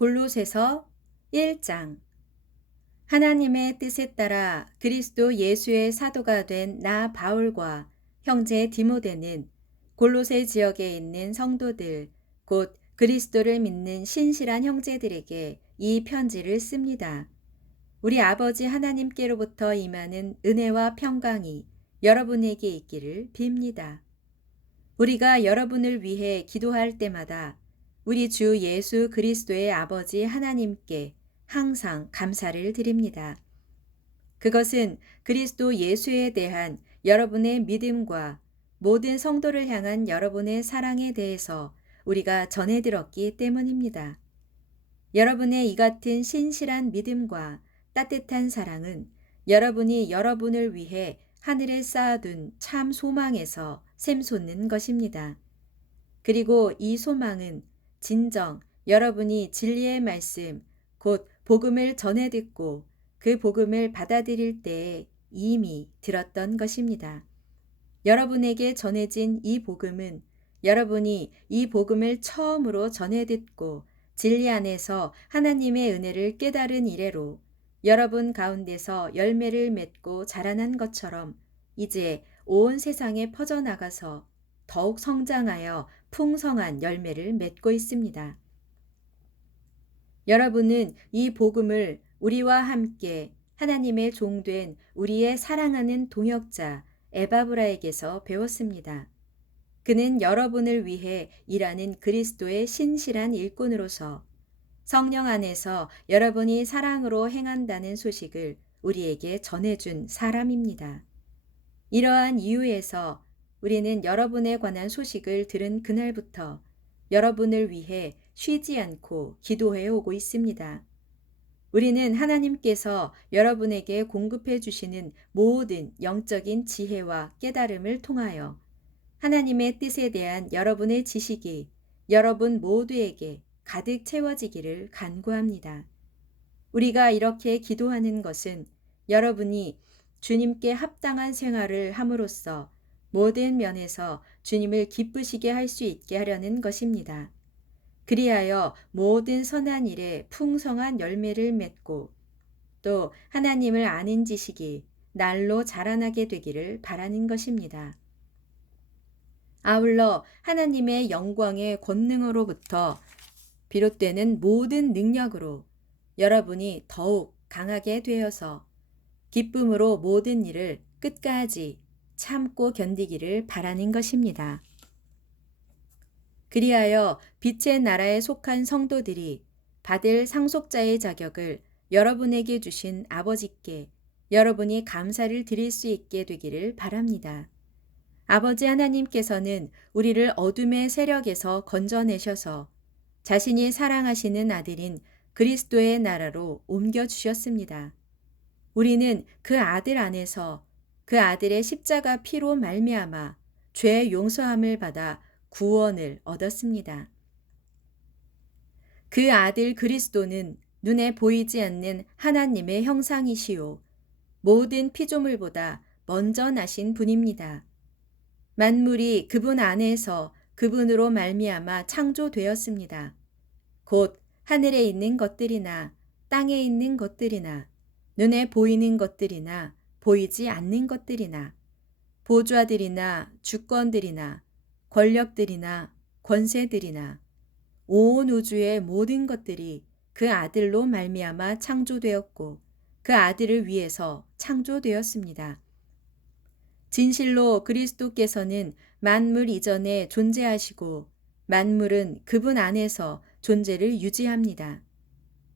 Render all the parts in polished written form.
골로새서 1장. 하나님의 뜻에 따라 그리스도 예수의 사도가 된 나 바울과 형제 디모데는 골로새 지역에 있는 성도들, 곧 그리스도를 믿는 신실한 형제들에게 이 편지를 씁니다. 우리 아버지 하나님께로부터 임하는 은혜와 평강이 여러분에게 있기를 빕니다. 우리가 여러분을 위해 기도할 때마다 우리 주 예수 그리스도의 아버지 하나님께 항상 감사를 드립니다. 그것은 그리스도 예수에 대한 여러분의 믿음과 모든 성도를 향한 여러분의 사랑에 대해서 우리가 전해 들었기 때문입니다. 여러분의 이 같은 신실한 믿음과 따뜻한 사랑은 여러분이 여러분을 위해 하늘에 쌓아둔 참 소망에서 샘솟는 것입니다. 그리고 이 소망은 진정 여러분이 진리의 말씀, 곧 복음을 전해 듣고 그 복음을 받아들일 때에 이미 들었던 것입니다. 여러분에게 전해진 이 복음은 여러분이 이 복음을 처음으로 전해 듣고 진리 안에서 하나님의 은혜를 깨달은 이래로 여러분 가운데서 열매를 맺고 자라난 것처럼 이제 온 세상에 퍼져나가서 더욱 성장하여 풍성한 열매를 맺고 있습니다. 여러분은 이 복음을 우리와 함께 하나님의 종된 우리의 사랑하는 동역자 에바브라에게서 배웠습니다. 그는 여러분을 위해 일하는 그리스도의 신실한 일꾼으로서 성령 안에서 여러분이 사랑으로 행한다는 소식을 우리에게 전해준 사람입니다. 이러한 이유에서 우리는 여러분에 관한 소식을 들은 그날부터 여러분을 위해 쉬지 않고 기도해 오고 있습니다. 우리는 하나님께서 여러분에게 공급해 주시는 모든 영적인 지혜와 깨달음을 통하여 하나님의 뜻에 대한 여러분의 지식이 여러분 모두에게 가득 채워지기를 간구합니다. 우리가 이렇게 기도하는 것은 여러분이 주님께 합당한 생활을 함으로써 모든 면에서 주님을 기쁘시게 할 수 있게 하려는 것입니다. 그리하여 모든 선한 일에 풍성한 열매를 맺고 또 하나님을 아는 지식이 날로 자라나게 되기를 바라는 것입니다. 아울러 하나님의 영광의 권능으로부터 비롯되는 모든 능력으로 여러분이 더욱 강하게 되어서 기쁨으로 모든 일을 끝까지 참고 견디기를 바라는 것입니다. 그리하여 빛의 나라에 속한 성도들이 받을 상속자의 자격을 여러분에게 주신 아버지께 여러분이 감사를 드릴 수 있게 되기를 바랍니다. 아버지 하나님께서는 우리를 어둠의 세력에서 건져내셔서 자신이 사랑하시는 아들인 그리스도의 나라로 옮겨주셨습니다. 우리는 그 아들 안에서 그 아들의 십자가 피로 말미암아 죄 용서함을 받아 구원을 얻었습니다. 그 아들 그리스도는 눈에 보이지 않는 하나님의 형상이시요 모든 피조물보다 먼저 나신 분입니다. 만물이 그분 안에서 그분으로 말미암아 창조되었습니다. 곧 하늘에 있는 것들이나 땅에 있는 것들이나 눈에 보이는 것들이나 보이지 않는 것들이나 보좌들이나 주권들이나 권력들이나 권세들이나 온 우주의 모든 것들이 그 아들로 말미암아 창조되었고 그 아들을 위해서 창조되었습니다. 진실로 그리스도께서는 만물 이전에 존재하시고 만물은 그분 안에서 존재를 유지합니다.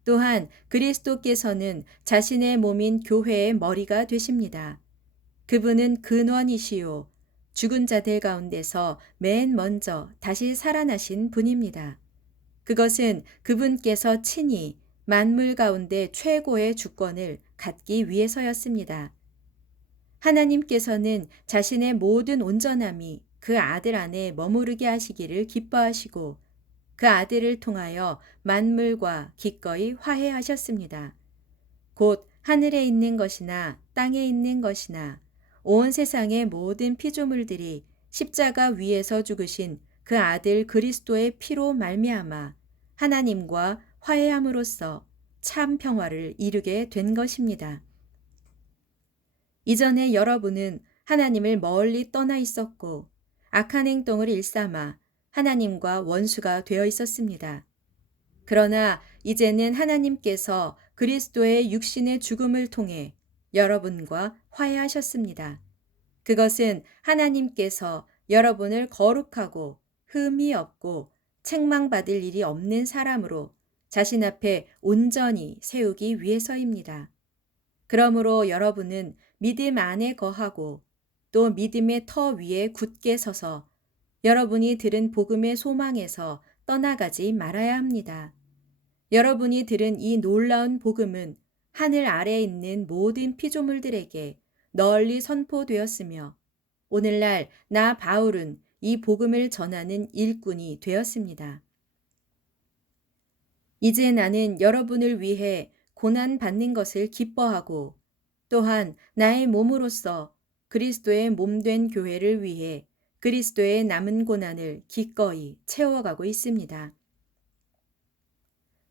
또한 그리스도께서는 자신의 몸인 교회의 머리가 되십니다. 그분은 근원이시요 죽은 자들 가운데서 맨 먼저 다시 살아나신 분입니다. 그것은 그분께서 친히 만물 가운데 최고의 주권을 갖기 위해서였습니다. 하나님께서는 자신의 모든 온전함이 그 아들 안에 머무르게 하시기를 기뻐하시고 그 아들을 통하여 만물과 기꺼이 화해하셨습니다. 곧 하늘에 있는 것이나 땅에 있는 것이나 온 세상의 모든 피조물들이 십자가 위에서 죽으신 그 아들 그리스도의 피로 말미암아 하나님과 화해함으로써 참 평화를 이루게 된 것입니다. 이전에 여러분은 하나님을 멀리 떠나 있었고 악한 행동을 일삼아 하나님과 원수가 되어 있었습니다. 그러나 이제는 하나님께서 그리스도의 육신의 죽음을 통해 여러분과 화해하셨습니다. 그것은 하나님께서 여러분을 거룩하고 흠이 없고 책망받을 일이 없는 사람으로 자신 앞에 온전히 세우기 위해서입니다. 그러므로 여러분은 믿음 안에 거하고 또 믿음의 터 위에 굳게 서서 여러분이 들은 복음의 소망에서 떠나가지 말아야 합니다. 여러분이 들은 이 놀라운 복음은 하늘 아래에 있는 모든 피조물들에게 널리 선포되었으며 오늘날 나 바울은 이 복음을 전하는 일꾼이 되었습니다. 이제 나는 여러분을 위해 고난 받는 것을 기뻐하고 또한 나의 몸으로서 그리스도의 몸된 교회를 위해 그리스도의 남은 고난을 기꺼이 채워가고 있습니다.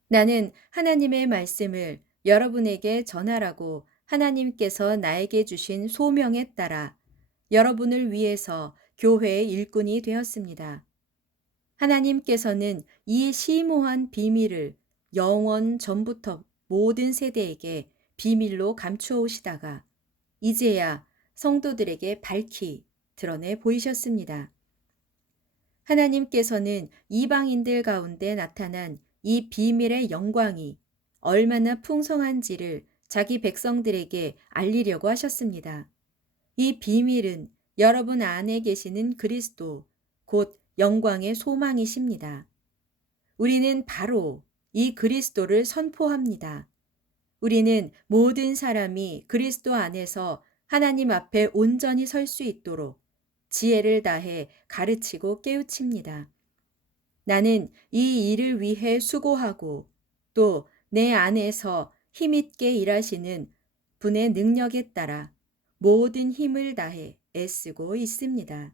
나는 하나님의 말씀을 여러분에게 전하라고 하나님께서 나에게 주신 소명에 따라 여러분을 위해서 교회의 일꾼이 되었습니다. 하나님께서는 이 심오한 비밀을 영원 전부터 모든 세대에게 비밀로 감추어 오시다가 이제야 성도들에게 밝히 드러내 보이셨습니다. 하나님께서는 이방인들 가운데 나타난 이 비밀의 영광이 얼마나 풍성한지를 자기 백성들에게 알리려고 하셨습니다. 이 비밀은 여러분 안에 계시는 그리스도, 곧 영광의 소망이십니다. 우리는 바로 이 그리스도를 선포합니다. 우리는 모든 사람이 그리스도 안에서 하나님 앞에 온전히 설 수 있도록 지혜를 다해 가르치고 깨우칩니다. 나는 이 일을 위해 수고하고 또 내 안에서 힘있게 일하시는 분의 능력에 따라 모든 힘을 다해 애쓰고 있습니다.